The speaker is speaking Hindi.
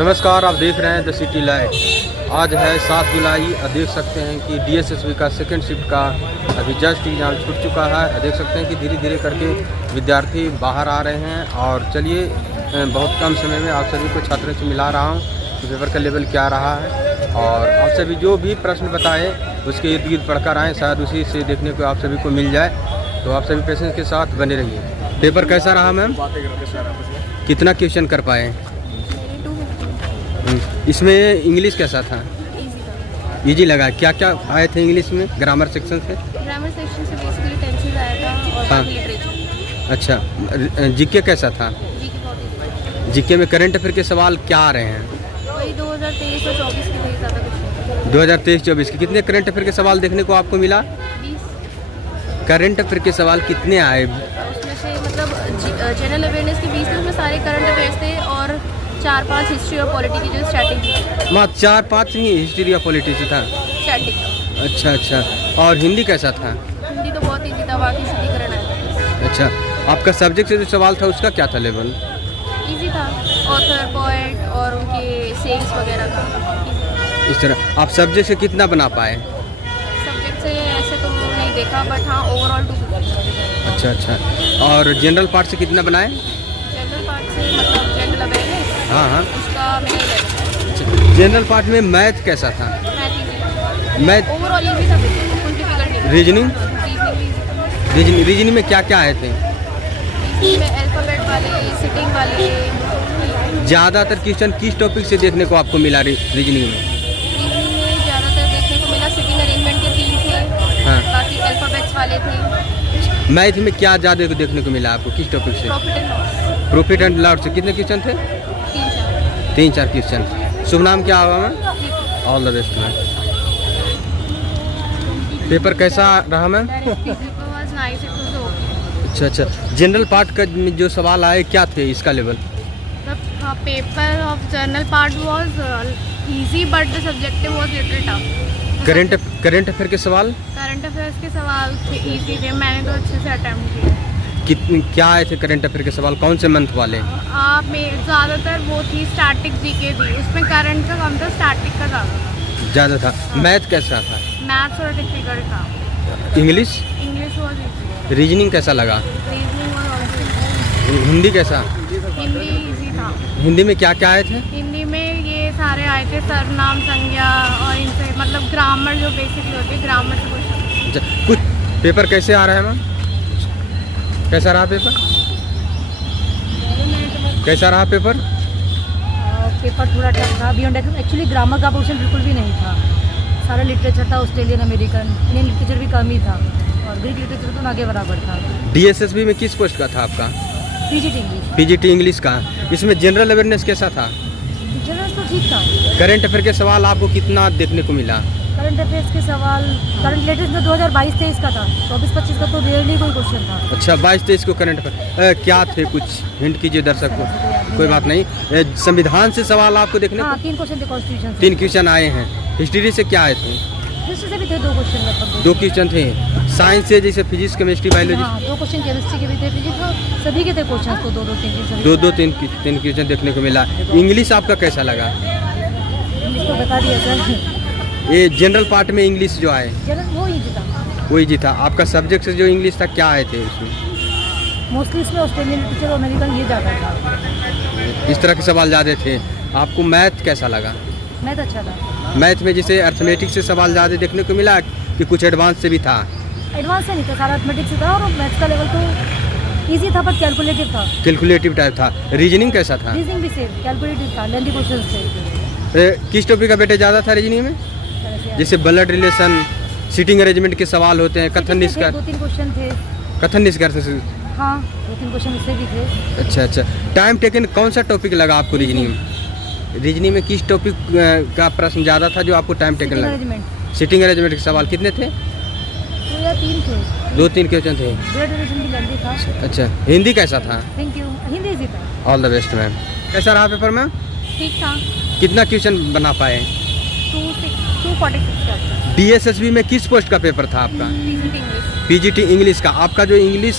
नमस्कार, आप देख रहे हैं द सिटी लाइव। आज है 7 जुलाई। देख सकते हैं कि डीएसएसबी का सेकंड शिफ्ट का अभी जस्ट एग्जाम छूट चुका है। देख सकते हैं कि धीरे धीरे करके विद्यार्थी बाहर आ रहे हैं। और चलिए, बहुत कम समय में आप सभी को छात्रों से मिला रहा हूँ कि पेपर का लेवल क्या रहा है। और आप सभी जो भी प्रश्न बताए उसके इर्द गिर्द पढ़कर आएँ, शायद उसी से देखने को आप सभी को मिल जाए। तो आप सभी पेशेंस के साथ बने रहिए। पेपर कैसा रहा मैम? कितना क्वेश्चन कर पाए? इसमें इंग्लिश कैसा था? इजी लगा। क्या क्या आए थे इंग्लिश में? ग्रामर सेक्शन से बेसिकली टेंसेस आया था और हाँ। बाकी लिटरेचर। अच्छा, जीके कैसा था? जीके बहुत इजी। जीके में करंट अफेयर के सवाल क्या आ रहे हैं? वही 2023 और 24 के वही ज़्यादा कुछ 2023-24 के कितने करंट अफेयर के सवाल देखने को आपको मिला? 20 करंट अफेयर के सवाल कितने आए? उसमें से मतलब जनरल अवेयरनेस के 20 थे, उसमें सारे करंट अफेयर्स थे और 4-5 हिस्ट्री और पॉलिटी की जो स्टैटिक वहाँ 4-5 ही हिस्ट्री या पॉलिटी से था। स्टैटिक। अच्छा अच्छा। और हिंदी कैसा था? हिंदी तो बहुत इजी था, बाकी शुद्धिकरण है। अच्छा, आपका सब्जेक्ट से जो सवाल था उसका क्या था लेवल? इजी था, ऑथर, पोएट और उनके सेल्स वगैरह का easy। इस तरह आप सब्जेक्ट से कितना बना पाए? सब्जेक्ट से ऐसे तो नहीं देखा, बट हाँ ओवरऑल 250। अच्छा अच्छा। और जनरल पार्ट से कितना बनाए? जनरल पार्ट से मतलब जनरल अवेयरनेस, हाँ हाँ। उसका मैंने 11। जनरल पार्ट में मैथ कैसा था? मैथ ओवरऑल इजी था, बिल्कुल डिफिकल्ट नहीं। रीजनिंग रीजनिंग भी रीजनिंग में क्या क्या आए थे? इजी में अल्फ़ाबेट वाले, सिटिंग वाले। ज़्यादातर क्वेश्चन किस टॉपिक से देखने को आपको मिला रीजनिंग में? रीजनिंग में ज़्यादातर देखने को मिला सिटिंग अरेंजमेंट के 3 थे। हाँ। बाकी अल्फ़ाबेट्स वाले थे। मैथ में क्या ज़्यादा देखने को मिला आपको, किस टॉपिक से? Profit and loss profit and loss से कितने क्वेश्चन थे? 3-4। 3-4 क्वेश्चन। शुभ नाम क्या होगा ma'am? All the best ma'am. Paper कैसा रहा ma'am? Paper was nice, it was okay. अच्छा अच्छा। जनरल पार्ट का जो सवाल आए क्या थे, इसका level? The paper of journal part was easy, but the subjective was little tough. Current affair के सवाल करंट अफेयर्स के सवाल इजी थे, मैंने तो अच्छे से अटेम्प्ट किया। कितने क्या आए थे करंट अफेयर के सवाल, कौन से मंथ वाले? आप में ज़्यादातर वो थी स्टैटिक जीके थी, उसमें करंट का कम था, स्टैटिक का ज़्यादा था। ज़्यादा था। मैथ कैसा था? मैथ्स थोड़ा डिफिकल्ट था। English English was easy. Reasoning कैसा लगा? Reasoning was also. हिंदी कैसा? हिंदी इजी था। हिंदी में क्या क्या आए थे? हिंदी में ये सारे आए थे, सर्वनाम, संज्ञा और इनसे मतलब ग्रामर जो बेसिकली होती है, ग्रामर से कुछ। अच्छा, कुछ पेपर कैसे आ रहा है मैम? कैसा रहा पेपर? कैसा रहा पेपर? पेपर थोड़ा टफ था। बियॉन्ड एक्चुअली ग्रामर का पोर्शन बिल्कुल भी नहीं था। सारा लिटरेचर था, ऑस्ट्रेलियन, अमेरिकन, इंडियन लिटरेचर भी कम ही था और ग्रीक लिटरेचर तो ना के बराबर था। डीएसएसबी में किस पोस्ट का था आपका? PGT English. पीजीटी इंग्लिश का। इसमें जनरल अवेयरनेस कैसा था? जनरल तो ठीक था। करंट अफेयर के सवाल आपको कितना देखने को मिला? करंट अफेयर्स के सवाल, करंट लेटेस्ट में 2022-23 का था, 24-25 का तो रियरली कोई क्वेश्चन था। अच्छा, 22-23 को करंट अफेयर क्या थे, कुछ हिंट कीजिए दर्शक को। कोई बात नहीं। संविधान से सवाल आपको देखने हाँ, को 3 क्वेश्चन थे कॉन्स्टिट्यूशन से। 3 क्वेश्चन आए हैं। हिस्ट्री से क्या आए थे? हिस्ट्री से भी थे 2 क्वेश्चन लगभग। 2 क्वेश्चन थे। साइंस से जैसे फिजिक्स, केमिस्ट्री, बायोलॉजी हाँ, 2 क्वेश्चन केमिस्ट्री के भी थे, फिजिक्स सभी के थे क्वेश्चन, तो 2-3 2-3 क्वेश्चन देखने को मिला। इंग्लिश आपका कैसा लगा? इंग्लिश तो बता दिया सर। ये जनरल पार्ट में इंग्लिश जो आए जनरल वो ईजी था। वही जी था। आपका सब्जेक्ट से जो इंग्लिश था क्या आए थे उसमें? मोस्टली इसमें ऑस्ट्रेलियन लिटरेचर और अमेरिकन ये ज़्यादा था। इस तरह के सवाल ज़्यादा थे। आपको मैथ कैसा लगा? मैथ अच्छा था। मैथ में जैसे अर्थमेटिक से सवाल ज़्यादा देखने को मिला कि कुछ एडवांस से भी था? एडवांस से नहीं था, सारा अर्थमेटिक्स था और मैथ्स का लेवल तो इजी था, पर कैलकुलेटिव था। कैलकुलेटिव टाइप था। रीजनिंग कैसा था? रीजनिंग भी सेम कैलकुलेटिव था, लेंथी क्वेश्चन थे। किस टॉपिक का बेटे ज़्यादा था रीजनिंग में? जैसे ब्लड रिलेशन, सिटिंग अरेंजमेंट के सवाल होते हैं, कथन निष्कर्ष। 2-3 क्वेश्चन थे। कथन निष्कर्ष। हाँ, 2-3 क्वेश्चन इससे भी थे। अच्छा अच्छा। टाइम टेकन कौन सा टॉपिक लगा आपको रीजनिंग में? रीजनिंग में किस टॉपिक का प्रश्न ज़्यादा था जो आपको टाइम टेकन लगा? अरेंजमेंट। सिटिंग अरेंजमेंट के सवाल कितने थे? 2 या 3 थे। 2-3 क्वेश्चन थे। ब्लड रिलेशन भी लेंथी था। अच्छा, हिंदी कैसा था? Thank you. हिंदी इजी था। All the best ma'am. कैसा रहा पेपर मैम? ठीक था। कितना क्वेश्चन बना पाए? 246 का। डीएसएसबी में किस पोस्ट का पेपर था आपका? PGT English. पीजीटी इंग्लिश का। आपका जो इंग्लिश